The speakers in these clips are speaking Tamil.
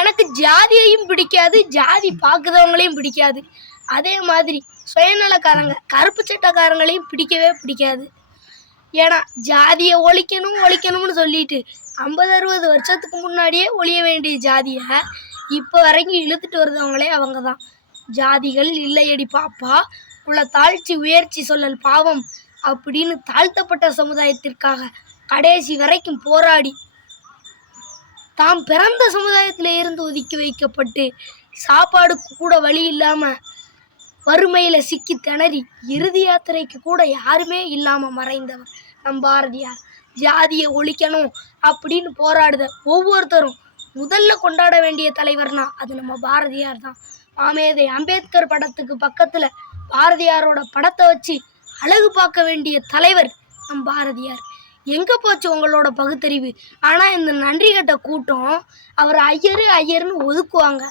எனக்கு ஜாதியையும் பிடிக்காது, ஜாதி பார்க்குறவங்களையும் பிடிக்காது. அதே மாதிரி சுயநலக்காரங்க கருப்பு சட்டக்காரங்களையும் பிடிக்கவே பிடிக்காது. ஏன்னா ஜாதியை ஒழிக்கணும்னு சொல்லிட்டு 50-60 வருஷத்துக்கு முன்னாடியே ஒழிய வேண்டிய ஜாதியை இப்போ வரைக்கும் இழுத்துட்டு வருதவங்களே அவங்க தான். ஜாதிகள் இல்லையடி பாப்பா, தாழ்ச்சி உயர்ச்சி சொல்லல் பாவம் அப்படின்னு தாழ்த்தப்பட்ட சமுதாயத்திற்காக கடைசி வரைக்கும் போராடி தாம் பிறந்த சமுதாயத்தில இருந்து ஒதுக்கி வைக்கப்பட்டு சாப்பாடுக்கு கூட வழி இல்லாம வறுமையில சிக்கி திணறி இறுதி யாத்திரைக்கு கூட யாருமே இல்லாம மறைந்தவர் நம் பாரதியார். ஜாதியை ஒழிக்கணும் அப்படின்னு போராடுத ஒவ்வொருத்தரும் முதல்ல கொண்டாட வேண்டிய தலைவர்னா அது நம்ம பாரதியார் தான். மாமேதை அம்பேத்கர் படத்துக்கு பக்கத்துல பாரதியாரோட படத்தை வச்சு அழகு பார்க்க வேண்டிய தலைவர் நம் பாரதியார். எங்க போச்சு உங்களோட பகுத்தறிவு? ஆனா இந்த நன்றி கட்ட கூட்டம் அவர் ஐயர்னு ஒதுக்குவாங்க.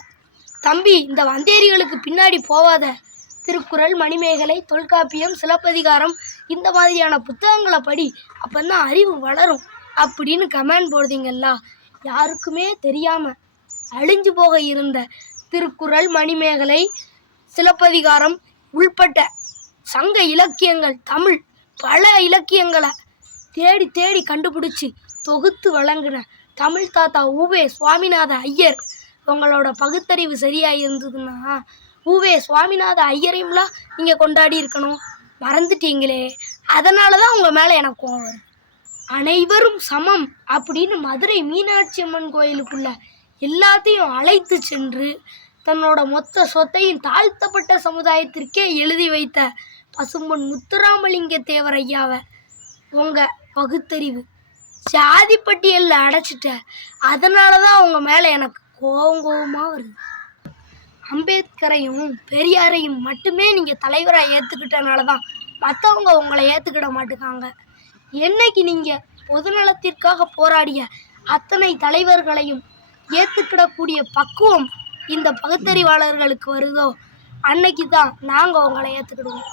தம்பி, இந்த வந்தேரிகளுக்கு பின்னாடி போவாத. திருக்குறள், மணிமேகலை, தொல்காப்பியம், சிலப்பதிகாரம் இந்த மாதிரியான புத்தகங்களை படி, அப்பந்தான் அறிவு வளரும் அப்படின்னு கமெண்ட் போடுறீங்கல்ல. யாருக்குமே தெரியாம அழிஞ்சு போக இருந்த திருக்குறள், மணிமேகலை, சிலப்பதிகாரம் உள்பட்ட சங்க இலக்கியங்கள், தமிழ் பல இலக்கியங்களை தேடி தேடி கண்டுபிடிச்சி தொகுத்து வழங்கின தமிழ் தாத்தா உவே சுவாமிநாத ஐயர். உங்களோட பகுத்தறிவு சரியாக இருந்ததுன்னா உவே சுவாமிநாத ஐயரையும்லாம் நீங்கள் கொண்டாடி இருக்கணும். மறந்துட்டீங்களே. அதனால தான் உங்கள் மேலே எனக்கு கோவம் வருது. அனைவரும் சமம் அப்படின்னு மதுரை மீனாட்சி அம்மன் கோயிலுக்குள்ள எல்லாத்தையும் அழைத்து சென்று தன்னோட மொத்த சொத்தையும் தாழ்த்தப்பட்ட சமுதாயத்திற்கே எழுதி வைத்த பசும்பொன் முத்துராமலிங்க தேவர் ஐயாவை உங்கள் பகுத்தறிவு ஜாதி பட்டியலில் அடைச்சிட்ட. அதனால தான் உங்க மேலே எனக்கு கோவமாக வருது. அம்பேத்கரையும் பெரியாரையும் மட்டுமே நீங்கள் தலைவராக ஏற்றுக்கிட்டனால தான் மற்றவங்க உங்களை ஏற்றுக்கிட மாட்டேங்காங்க. என்னைக்கு நீங்கள் பொதுநலத்திற்காக போராடிய அத்தனை தலைவர்களையும் ஏற்றுக்கிடக்கூடிய பக்குவம் இந்த பகுத்தறிவாளர்களுக்கு வருதோ அன்னைக்கு தான் நாங்கள் உங்களை ஏற்றுக்கிடுவோம்.